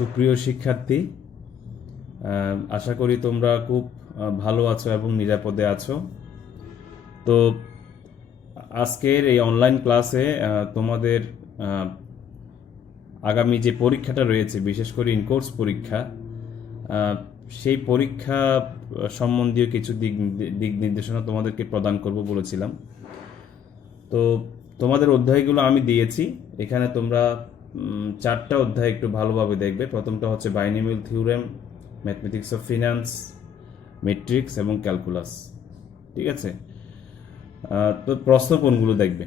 সুপ্রিয় শিক্ষার্থী, আশা করি তোমরা খুব ভালো আছো এবং নিরাপদে আছো। তো আজকের এই অনলাইন ক্লাসে তোমাদের আগামী যে পরীক্ষাটা রয়েছে, বিশেষ করে ইনকোর্স পরীক্ষা, সেই পরীক্ষা সম্বন্ধীয় কিছু দিক নির্দেশনা তোমাদেরকে প্রদান করব বলেছিলাম। তো তোমাদের অধ্যায়গুলো আমি দিয়েছি। এখানে তোমরা 4টা অধ্যায় একটু ভালোভাবে দেখবে। প্রথমটা হচ্ছে binomial theorem, mathematics of finance, matrix এবং ক্যালকুলাস। ঠিক আছে? তো প্রশ্ন কোনগুলো দেখবে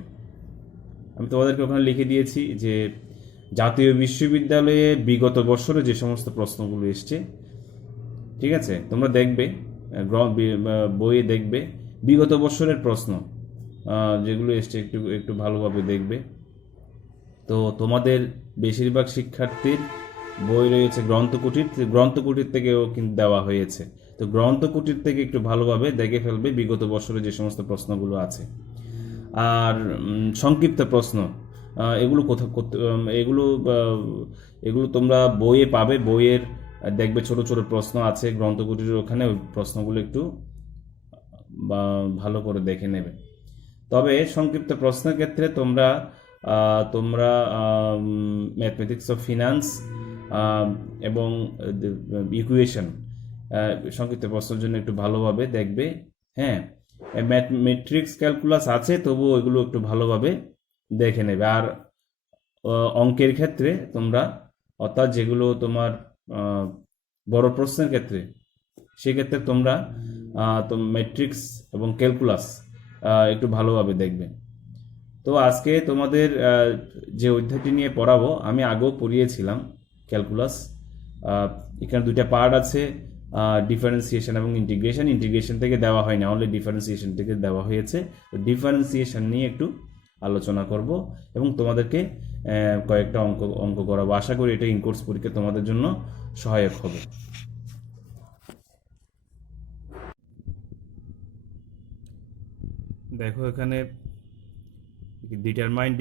আমি তোমাদেরকে ওখানে লিখে দিয়েছি যে জাতীয় বিশ্ববিদ্যালয়ে বিগত বছরে যে সমস্ত প্রশ্নগুলো এসছে, ঠিক আছে, তোমরা দেখবে, বইয়ে দেখবে বিগত বছরের প্রশ্ন যেগুলো এসছে একটু একটু ভালোভাবে দেখবে। তো তোমাদের বেশিরভাগ শিক্ষার্থীর বই রয়েছে গ্রন্থকুটির থেকেও কিন্তু দেওয়া হয়েছে। তো গ্রন্থকুটির থেকে একটু ভালোভাবে দেখে ফেলবে বিগত বছরে যে সমস্ত প্রশ্নগুলো আছে। আর সংক্ষিপ্ত প্রশ্ন, এগুলো কোথাও এগুলো তোমরা বইয়ে পাবে। বইয়ের দেখবে ছোট ছোট প্রশ্ন আছে গ্রন্থকুটির ওখানে, ওই প্রশ্নগুলো একটু ভালো করে দেখে নেবে। তবে সংক্ষিপ্ত প্রশ্নের ক্ষেত্রে তোমরা তোমরা ম্যাথমেটিক্স অফ ফিনান্স এবং ইকুয়েশন সংক্ষিপ্ত প্রশ্নের জন্য একটু ভালোভাবে দেখবে। হ্যাঁ, ম্যাট্রিক্স ক্যালকুলাস আছে, তবুও এগুলো একটু ভালোভাবে দেখে নেবে। আর অঙ্কের ক্ষেত্রে তোমরা, অর্থাৎ যেগুলো তোমার বড় প্রশ্নের ক্ষেত্রে, সেক্ষেত্রে তোমরা ম্যাট্রিক্স এবং ক্যালকুলাস একটু ভালোভাবে দেখবে। তো আজকে তোমাদের যে অধ্যায়টি নিয়ে পড়াবো, আমি আগেও পড়িয়েছিলাম ক্যালকুলাস। এখানে 2টা পার্ট আছে, ডিফারেন্সিয়েশন এবং ইন্টিগ্রেশন। ইন্টিগ্রেশন থেকে দেওয়া হয়নি, অনলি ডিফারেন্সিয়েশন থেকে দেওয়া হয়েছে। তো ডিফারেন্সিয়েশন নিয়ে একটু আলোচনা করব এবং তোমাদেরকে কয়েকটা অঙ্ক করাবো। আশা করি এটা ইনকোর্স পরীক্ষা তোমাদের জন্য সহায়ক হবে। দেখো এখানে determine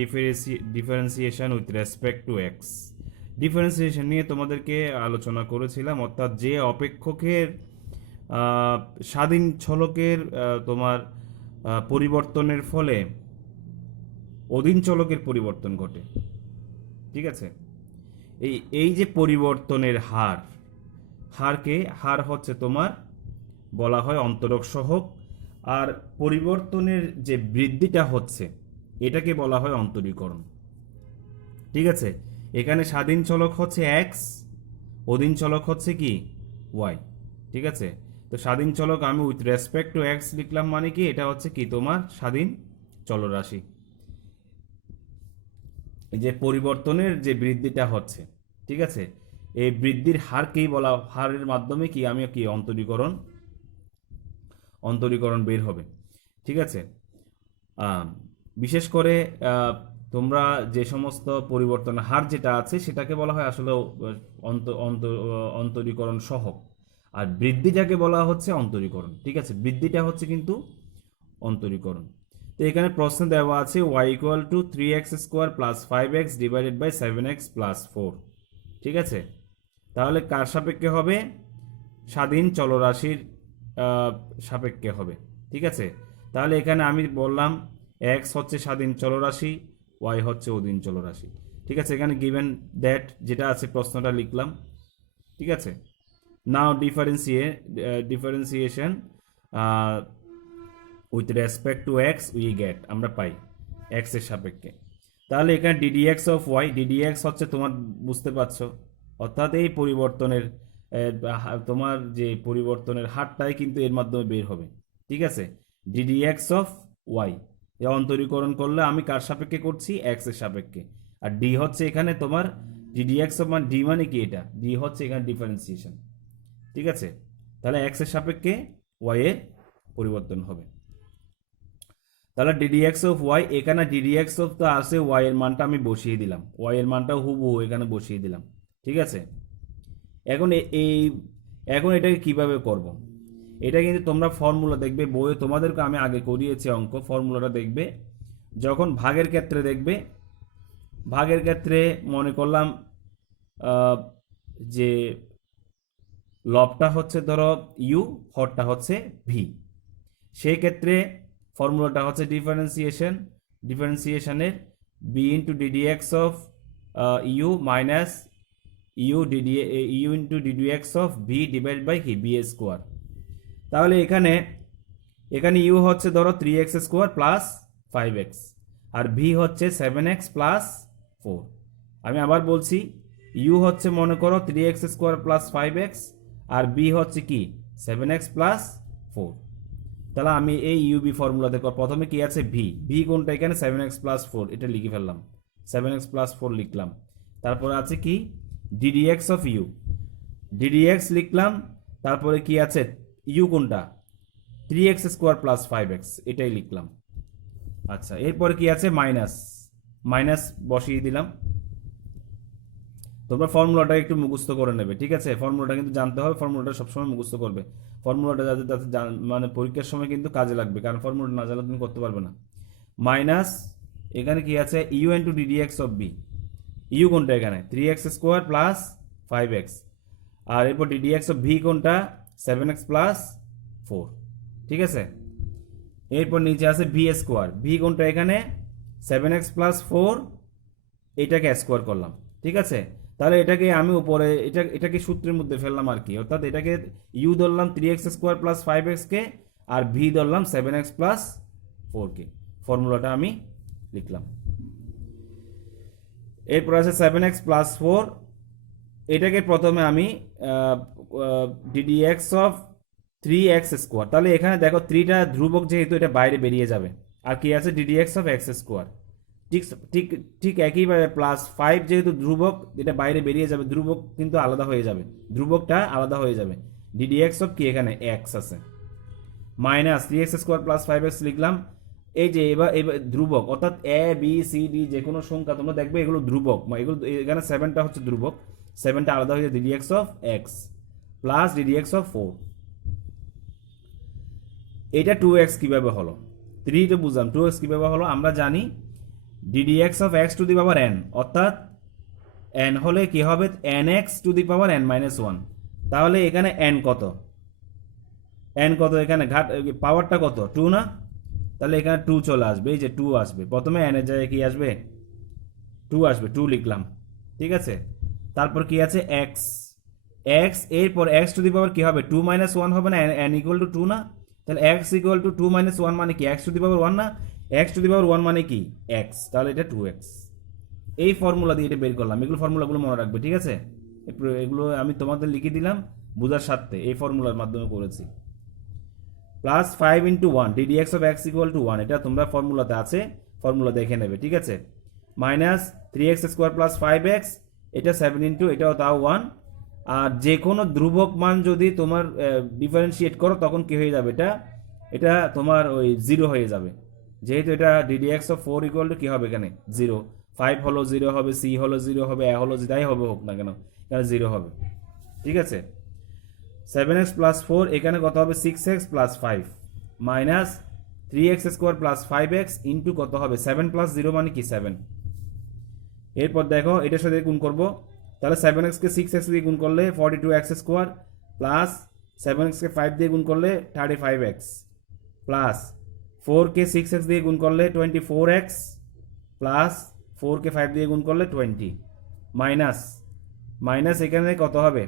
differentiation with respect to x. Differentiation নিয়ে তোমাদেরকে আলোচনা করেছিলাম, অর্থাৎ যে অপেক্ষকের স্বাধীন চলকের তোমার পরিবর্তনের ফলে অধীন চলকের পরিবর্তন ঘটে। ঠিক আছে? এই যে পরিবর্তনের হার হচ্ছে তোমার বলা হয় অন্তরক সহগ, আর পরিবর্তনের যে বৃদ্ধিটা হচ্ছে এটাকে বলা হয় অন্তরীকরণ। ঠিক আছে? এখানে স্বাধীন চলক হচ্ছে এক্স, অধীন চলক হচ্ছে কি ওয়াই। ঠিক আছে? তো স্বাধীন চলক আমি উইথ রেসপেক্ট টু এক্স লিখলাম, মানে কি এটা হচ্ছে কি তোমার স্বাধীন চলরাশি। যে পরিবর্তনের যে বৃদ্ধিটা হচ্ছে, ঠিক আছে, এই বৃদ্ধির হারকেই বলা, হারের মাধ্যমে কি আমি কি অন্তরীকরণ বের হবে। ঠিক আছে? বিশেষ করে তোমরা যে সমস্ত পরিবর্তনের হার যেটা আছে সেটাকে বলা হয় আসলে অন্তরীকরণ সহগ, আর বৃদ্ধিটাকে বলা হচ্ছে অন্তরীকরণ। ঠিক আছে? বৃদ্ধিটা হচ্ছে কিন্তু অন্তরীকরণ। তো এখানে প্রশ্ন দেওয়া আছে y = 3x² + 5x / 7x + 4। ঠিক আছে? তাহলে কার সাপেক্ষে হবে? স্বাধীন চলরাশির সাপেক্ষে হবে। ঠিক আছে? তাহলে এখানে আমি বললাম x হচ্ছে স্বাধীন চলরাশি, y হচ্ছে অধীন চলরাশি। ঠিক আছে? এখানে গিভেন দ্যাট যেটা আছে প্রশ্নটা লিখলাম। ঠিক আছে? Now differentiation with respect to x we get, আমরা পাই এক্স এর সাপেক্ষে। তাহলে এখানে ddx অফ y, ddx হচ্ছে তোমার, বুঝতে পারছো, অর্থাৎ এই পরিবর্তনের তোমার যে পরিবর্তনের হারটাই কিন্তু এর মাধ্যমে বের হবে। ঠিক আছে? ddx অফ y এ অন্তরীকরণ করলে আমি কার সাপেক্ষে করছি? এক্স এর সাপেক্ষে। আর ডি হচ্ছে এখানে তোমার ddx অফ ডি মানে কি, এটা ডি হচ্ছে এখানে ডিফারেন্সিয়েশন। ঠিক আছে? তাহলে এক্স এর সাপেক্ষে ওয়াই এর পরিবর্তন হবে। তাহলে ddx অফ ওয়াই, এখানে ddx অফ তো আছে, ওয়াই এর মানটা আমি বসিয়ে দিলাম, ওয়াই এর মানটাও হুবহু এখানে বসিয়ে দিলাম। ঠিক আছে? এখন এটাকে কিভাবে করব? এটা কিন্তু তোমরা ফর্মুলা দেখবে বইয়ে, তোমাদেরকে আমি আগে করিয়েছি অঙ্ক, ফর্মুলাটা দেখবে যখন ভাগের ক্ষেত্রে দেখবে। ভাগের ক্ষেত্রে মনে করলাম যে লবটা হচ্ছে ধরো ইউ, হরটা হচ্ছে ভি। সেই ক্ষেত্রে ফর্মুলাটা হচ্ছে ডিফারেন্সিয়েশনের v into ddx of u minus u into ddx of v divide by কি বি স্কোয়ার। তাহলে এখানে এখানে ইউ হচ্ছে ধরো 3x² প্লাস 5x, আর ভি হচ্ছে 7x প্লাস 4। আমি আবার বলছি, ইউ হচ্ছে মনে করো 3x² প্লাস 5x, আর বি হচ্ছে কি 7x প্লাস 4। তাহলে আমি এই ইউবি ফর্মুলা দেখো, প্রথমে কি আছে ভি কোনটা, এখানে 7x প্লাস 4 এটা লিখে ফেললাম, 7x প্লাস 4 লিখলাম। তারপরে আছে কি ডিডিএক্স অফ ইউ, ডিডিএক্স লিখলাম। তারপরে কি আছে ইউ কোনটা 3x² প্লাস 5x, এটাই লিখলাম। আচ্ছা, এরপরে কি আছে মাইনাস বসিয়ে দিলাম। তোমরা ফর্মুলাটা একটু মুখস্থ করে নেবে, ঠিক আছে? ফর্মুলাটা কিন্তু জানতে হবে, ফর্মুলাটা সবসময় মুখস্থ করবে। ফর্মুলাটা যাতে যাতে মানে পরীক্ষার সময় কিন্তু কাজে লাগবে, কারণ ফর্মুলাটা না জানলে তুমি করতে পারবে না। মাইনাস এখানে কি আছে u into ddx of v, u কোনটা এখানে 3x² প্লাস 5x, আর এরপর ডিডিএক্স অফ ভি কোনটা 7x প্লাস 4, ঠিক আছে? এরপর নিচে আছে ভি স্কোয়ার, ভি কোনটা এখানে 7x প্লাস 4, এটাকে স্কোয়ার করলাম, ঠিক আছে? তাহলে এটাকে আমি উপরে এটাকে সূত্রের মধ্যে ফেললাম আর কি, অর্থাৎ এটাকে ইউ ধরলাম 3x² প্লাস 5x কে, আর ভি ধরলাম 7x প্লাস 4 কে। ফর্মুলাটা আমি লিখলাম। এরপর আছে 7x প্লাস 4, এটাকে প্রথমে আমি ডিডিএক্স অফ 3x², তাহলে এখানে দেখো 3টা ধ্রুবক, যেহেতু এটা বাইরে বেরিয়ে যাবে। আর কি আছে ডিডিএক্স অফ x², ঠিক ঠিক ঠিক একইভাবে প্লাস 5 যেহেতু ধ্রুবক, এটা বাইরে বেরিয়ে যাবে, ধ্রুবক কিন্তু আলাদা হয়ে যাবে, ধ্রুবকটা আলাদা হয়ে যাবে। ডিডিএক্স অফ কি এখানে x আছে, মাইনাস 3x² প্লাস 5x লিখলাম। এই যে এবার ধ্রুবক, অর্থাৎ এ বি সি ডি যে কোনো সংখ্যা তোমরা দেখবে এগুলো ধ্রুবক, এগুলো এখানে 7টা হচ্ছে ধ্রুবক, 7টা আলাদা হয়ে যায়, ddx of x plus ddx of 4। এটা 2x কিভাবে হলো, 3 তো বুঝলাম, 2x কিভাবে হলো আমরা জানি ddx of x to the power n, অর্থাৎ n হলে কি হবে nx to the power n minus 1। তাহলে এখানে n কত, এখানে পাওয়ারটা কত 2 না, তাহলে এখানে 2 চলে আসবে, এই যে 2 আসবে, প্রথমে n এর জায়গায় কি আসবে 2 আসবে, 2 লিখলাম, ঠিক আছে? তারপর কি আছে x, এরপর x টু দি পাওয়ার কি হবে 2 মাইনাস 1 হবে না, n ইকুয়াল টু 2 না, তাহলে x ইকুয়াল টু 2 মাইনাস 1 মানে কি x টু দি পাওয়ার 1 না, x টু দি পাওয়ার 1 মানে কি x, তাহলে এটা 2x। এই ফর্মুলা দিয়ে এটা বের করলাম, এগুলো ফর্মুলাগুলো মনে রাখবে, ঠিক আছে? এগুলো আমি তোমাদের লিখে দিলাম বুঝার স্বার্থে, এই ফর্মুলার মাধ্যমে করেছি। Plus 5 into 1 ddx of x equal to 1, এটা তোমরা ফর্মুলাতে আছে, ফর্মুলা দেখে নেবে, ঠিক আছে? মাইনাস 3x² প্লাস 5x, এটা 7 ইন্টু এটাও তাও 1। আর যে কোনো ধ্রুবক মান যদি তোমার ডিফারেন্সিয়েট করো তখন কি হয়ে যাবে, এটা তোমার ওই 0 হয়ে যাবে, যেহেতু এটা ডিডিএক্স অফ 4 ইকুয়াল টু কি হবে এখানে 0, 5 হলো 0 হবে, সি হলো 0 হবে, এ হলো যাই হবে হোক না কেন এখানে 0 হবে, ঠিক আছে? 7x প্লাস 4 এখানে কত হবে 6x plus 5 minus 3x² plus 5x into কত হবে 7 প্লাস 0 মানে কি 7। এরপর দেখো এটার সাথে গুণ করব, তাহলে 7x কে 6x দিয়ে গুণ করলে 42x² প্লাস 7x কে 5 দিয়ে গুণ করলে 35x প্লাস 4 কে 6x দিয়ে গুণ করলে 24x প্লাস 4 কে 5 দিয়ে গুণ করলে 20 মাইনাস এখানে কত হবে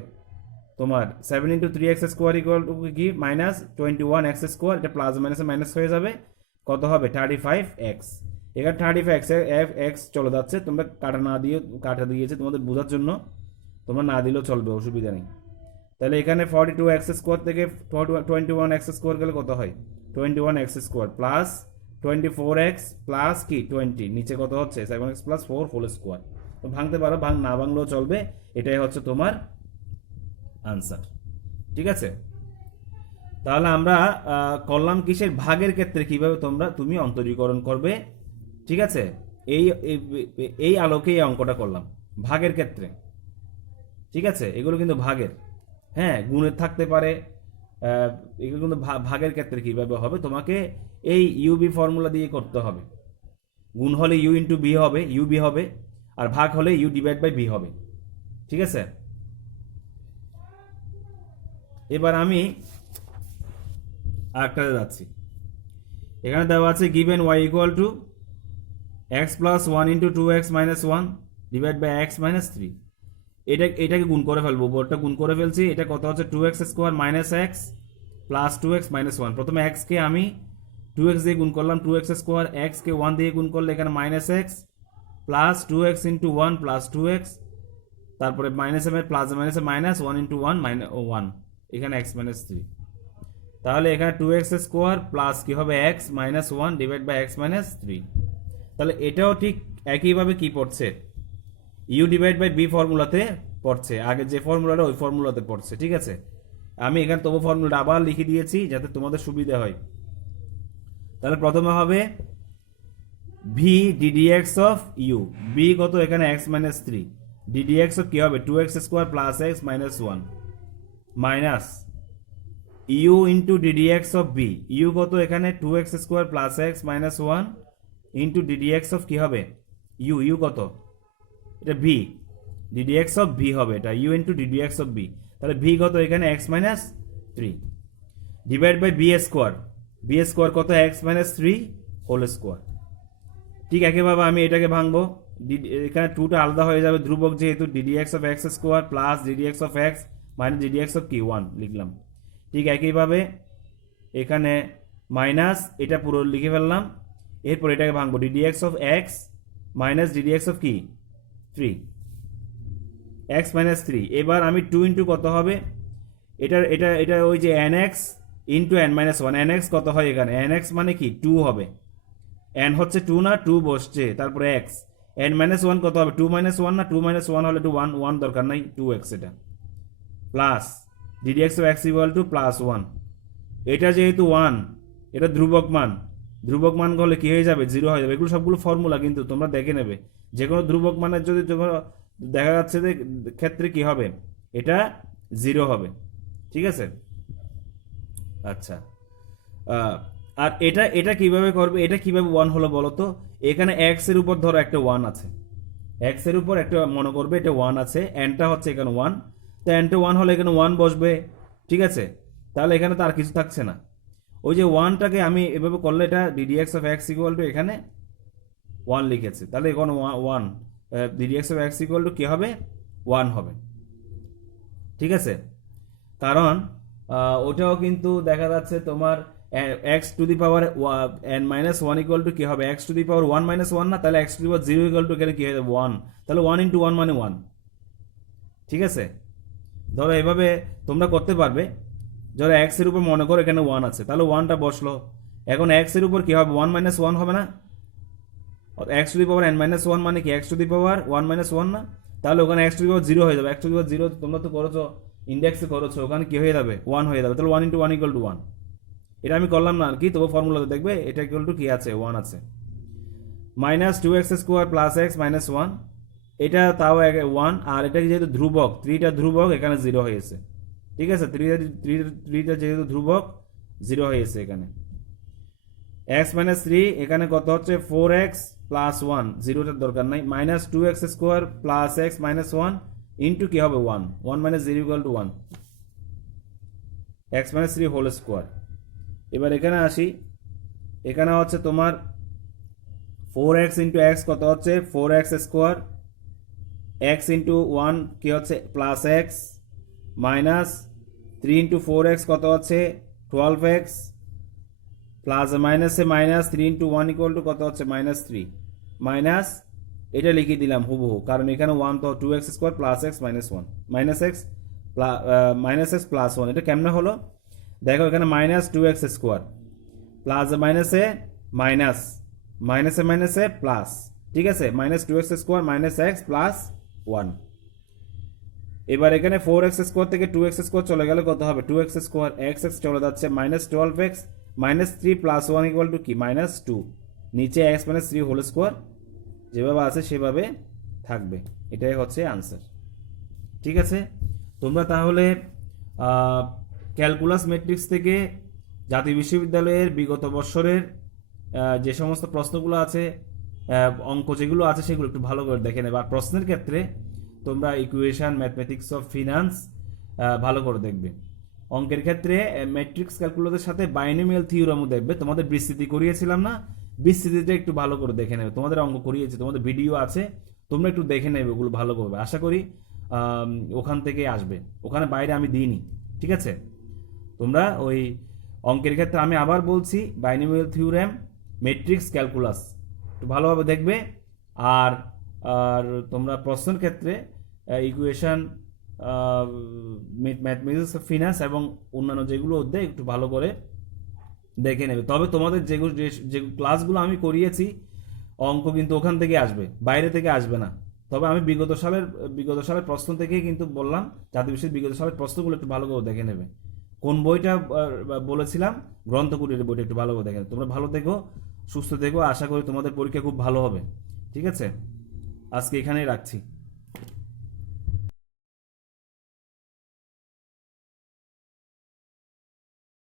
তোমার 7 ইন্টু 3x² ইকুয়াল টু কি মাইনাস 21x², এটা প্লাস মাইনাসে মাইনাস হয়ে যাবে, কত হবে 35x। এখানে 35x চলে যাচ্ছে, তোমরা কাটা দিয়েছে তোমাদের বোঝার জন্য, তোমরা না দিলেও চলবে, অসুবিধা নেই। তাহলে এখানে 42x² থেকে 21x² গেলে কত হয় 21x² প্লাস 24x প্লাস কি 20, নিচে কত হচ্ছে 7x প্লাস 4 হোল স্কোয়ার। তো ভাঙতে পারো, না ভাঙলেও চলবে, এটাই হচ্ছে তোমার আনসার, ঠিক আছে? তাহলে আমরা করলাম কিসের ভাগের ক্ষেত্রে কিভাবে তুমি অন্তরীকরণ করবে, ঠিক আছে? এই আলোকে এই অঙ্কটা করলাম ভাগের ক্ষেত্রে, ঠিক আছে? এগুলো কিন্তু ভাগের, হ্যাঁ গুণের থাকতে পারে, এগুলো কিন্তু ভাগের ক্ষেত্রে কিভাবে হবে তোমাকে এই ইউবি ফর্মুলা দিয়ে করতে হবে। গুণ হলে ইউ ইন্টু বি হবে, ইউবি হবে, আর ভাগ হলে ইউ ডিভাইড বাই বি হবে, ঠিক আছে? এবার আমি আরেকটাতে যাচ্ছি। এখানে দেওয়া আছে given y equal to x plus one into two x minus one divide by x minus three. এটাকে গুণ করে ফেলবো, বোর্ডটা গুণ করে ফেলছি। এটা কত হচ্ছে two x square minus x plus two x minus one. প্রথমে এক্সকে আমি টু এক্স দিয়ে গুণ করলাম, টু এক্স স্কোয়ার, এক্সকে ওয়ান দিয়ে গুণ করলে এখানে minus x plus two x into one plus two x, তারপরে মাইনাস এর প্লাস মাইনাসে minus one into one minus one, এখানে এক্স মাইনাস থ্রি। তাহলে এখানে টু এক্স স্কোয়ার প্লাস কি হবে x minus one divide by x minus three. তাহলে এটাও ঠিক একইভাবে কি পড়ছে, ইউ ডিভাইড বাই বি ফর্মুলাতে পড়ছে, আগে যে ফর্মুলাটা ওই ফর্মুলাতে পড়ছে। ঠিক আছে, আমি এখানে তবু ফর্মুলাটা আবার লিখে দিয়েছি যাতে তোমাদের সুবিধা হয়। তাহলে প্রথমে হবে v d dx of u, v কত এখানে x minus three, d dx of কি হবে two x square plus x minus one minus u into ddx of v, u কত এখানে two x square plus x minus one into ddx of কি হবে you, you কত এটা V, d dx of v হবে এটা u into ddx of v. তাহলে v কত এখানে x minus three divide by v square, v square কত x minus three whole square. ঠিক একইভাবে আমি এটাকে ভাঙবো, এখানে টুটা আলাদা হয়ে যাবে ধ্রুবক যেহেতু, ddx of x square plus ddx of x minus ddx of কি ওয়ান লিখলাম। ঠিক একইভাবে এখানে মাইনাস এটা পুরো লিখে ফেললাম, এরপর এটাকে ভাঙবো ddx of x minus ddx of কি থ্রি এক্স মাইনাস থ্রি। এবার আমি টু ইন্টু কত হবে এটা এটা এটা ওই যে N x into N minus one, N x কত হয় এখানে এন এক্স মানে কি টু হবে, এন হচ্ছে টু না টু বসছে, তারপরে এক্স এন মাইনাস ওয়ান কত হবে টু মাইনাস ওয়ান না, টু মাইনাস ওয়ান হলে টু ওয়ান, ওয়ান দরকার নাই টু এক্স এটা plus ddx of x equal to plus one. এটা যেহেতু ওয়ান এটা ধ্রুবক মান, ধ্রুবক মান হলে কি হয়ে যাবে জিরো হয়ে যাবে। এগুলো সবগুলো ফর্মুলা কিন্তু তোমরা দেখে নেবে, যে কোনো ধ্রুবক মানের যদি দেখা যাচ্ছে যে ক্ষেত্রে কি হবে এটা জিরো হবে। ঠিক আছে, আচ্ছা আর এটা এটা কিভাবে করবে, এটা কিভাবে ওয়ান হলো বলো তো। এখানে এক্স এর উপর ধরো একটা ওয়ান আছে, এক্স এর উপর একটা মনে করবে এটা ওয়ান আছে, এনটা হচ্ছে এখানে ওয়ান, তো এনটা ওয়ান হলে এখানে ওয়ান বসবে। ঠিক আছে, তাহলে এখানে তো আর কিছু থাকছে না, ওই যে ওয়ানটাকে আমি এভাবে করলে এটা ddx of x equal to এখানে ওয়ান লিখেছে, তাহলে এখন one ddx of x equal to কি হবে ওয়ান হবে। ঠিক আছে, কারণ ওটাও কিন্তু দেখা যাচ্ছে তোমার x to the power N minus one equal to কি হবে x to the power one minus one না, তাহলে x to the power zero equal two এখানে কি হয়ে যাবে ওয়ান, তাহলে ওয়ান ইন্টু ওয়ান মানে ওয়ান। ঠিক আছে, ধরো এভাবে তোমরা করতে পারবে, ধরো এক্স এর উপর মনে করো এখানে ওয়ান আছে, তাহলে ওয়ানটা বসলো, এখন এক্স এর উপর কি হবে ওয়ান মাইনাস ওয়ান হবে না, x to the power N minus one মানে কি x to the power one minus one না, তাহলে ওখানে x to the power zero হয়ে যাবে, x to the power zero তোমরা তো করেছো ইন্ডেক্সে করেছো, ওখানে কি হয়ে যাবে ওয়ান হয়ে যাবে, তাহলে one into one equal to one. এটা আমি করলাম না আর কি, তবু ফর্মুলাতে দেখবে এটা ইকুয়াল টু কি আছে ওয়ান আছে, minus two x square plus x minus one, এটা তাও ওয়ান, আর এটা যেহেতু ধ্রুবক থ্রিটা ধ্রুবক এখানে জিরো হয়েছে। ঠিক আছে, থ্রিটা যেহেতু ধ্রুবক জিরো হয়েছে এখানে, এক্স মাইনাস থ্রি এখানে কত হচ্ছে ফোর এক্স প্লাস ওয়ান, জিরোটার দরকার নাই, minus two x square plus x minus one into কি হবে one, one minus zero equal to one, x minus three whole square. এবার এখানে আসি, এখানে হচ্ছে তোমার ফোর এক্স ইন্টু এক্স কত হচ্ছে four x square, x into one কি হচ্ছে plus x minus three into four x কত হচ্ছে টুয়েলভ এক্স প্লাস মাইনাসে minus three into one equal two কত হচ্ছে মাইনাস থ্রি, মাইনাস এটা লিখে দিলাম হুবহু, কারণ এখানে ওয়ান তো two x square plus x minus one minus x plus one. এটা কেমনে হলো দেখো, এখানে minus two x square plus মাইনাসে মাইনাস মাইনাসে মাইনাসে প্লাস, ঠিক আছে, minus two x square minus x plus one. এবার এখানে ফোর এক্স স্কোয়ার থেকে টু এক্স স্কোয়ার চলে গেলে কত হবে two x square, x x চলে যাচ্ছে minus twelve x minus three plus one equal to কি মাইনাস টু, নিচে x minus three whole square যেভাবে আছে সেভাবে থাকবে, এটাই হচ্ছে আনসার। ঠিক আছে, তোমরা তাহলে ক্যালকুলাস ম্যাট্রিক্স থেকে জাতীয় বিশ্ববিদ্যালয়ের বিগত বৎসরের যে সমস্ত প্রশ্নগুলো আছে, অঙ্ক যেগুলো আছে সেগুলো একটু ভালো করে দেখে নেবে, আর প্রশ্নের ক্ষেত্রে তোমরা ইকুয়েশন ম্যাথমেটিক্স অফ ফিনান্স ভালো করে দেখবে। অঙ্কের ক্ষেত্রে ম্যাট্রিক্স ক্যালকুলাসের সাথে বাইনোমিয়াল থিওরামও দেখবে। তোমাদের বিস্তৃতি করিয়েছিলাম না, বিস্তৃতিটা একটু ভালো করে দেখে নেবে। তোমাদের অঙ্ক করিয়েছি, তোমাদের ভিডিও আছে, তোমরা একটু দেখে নেবে ওগুলো ভালোভাবে। আশা করি ওখান থেকে আসবে, ওখানে বাইরে আমি দিইনি, ঠিক আছে? তোমরা ওই অঙ্কের ক্ষেত্রে আমি আবার বলছি, বাইনোমিয়াল থিওরেম, ম্যাট্রিক্স ক্যালকুলাস একটু ভালোভাবে দেখবে। আর আর তোমরা প্রশ্নের ক্ষেত্রে ইকুয়েশন, ম্যাথমেটিক্স অফ ফিনান্স এবং অন্যান্য যেগুলো অধ্যায় একটু ভালো করে দেখে নেবে। তবে তোমাদের যেগুলো যে ক্লাসগুলো আমি করিয়েছি অঙ্ক কিন্তু ওখান থেকে আসবে, বাইরে থেকে আসবে না। তবে আমি বিগত সালের প্রশ্ন থেকেই কিন্তু বললাম, জাতীয় বিষয়ের বিগত সালের প্রশ্নগুলো একটু ভালো করে দেখে নেবে। কোন বইটা বলেছিলাম, গ্রন্থকুটির বইটা একটু ভালো করে দেখে নেবে। তোমরা ভালো থেকো, সুস্থ থেকো, আশা করি তোমাদের পরীক্ষা খুব ভালো হবে, ঠিক আছে? আজকে এখানেই রাখছি।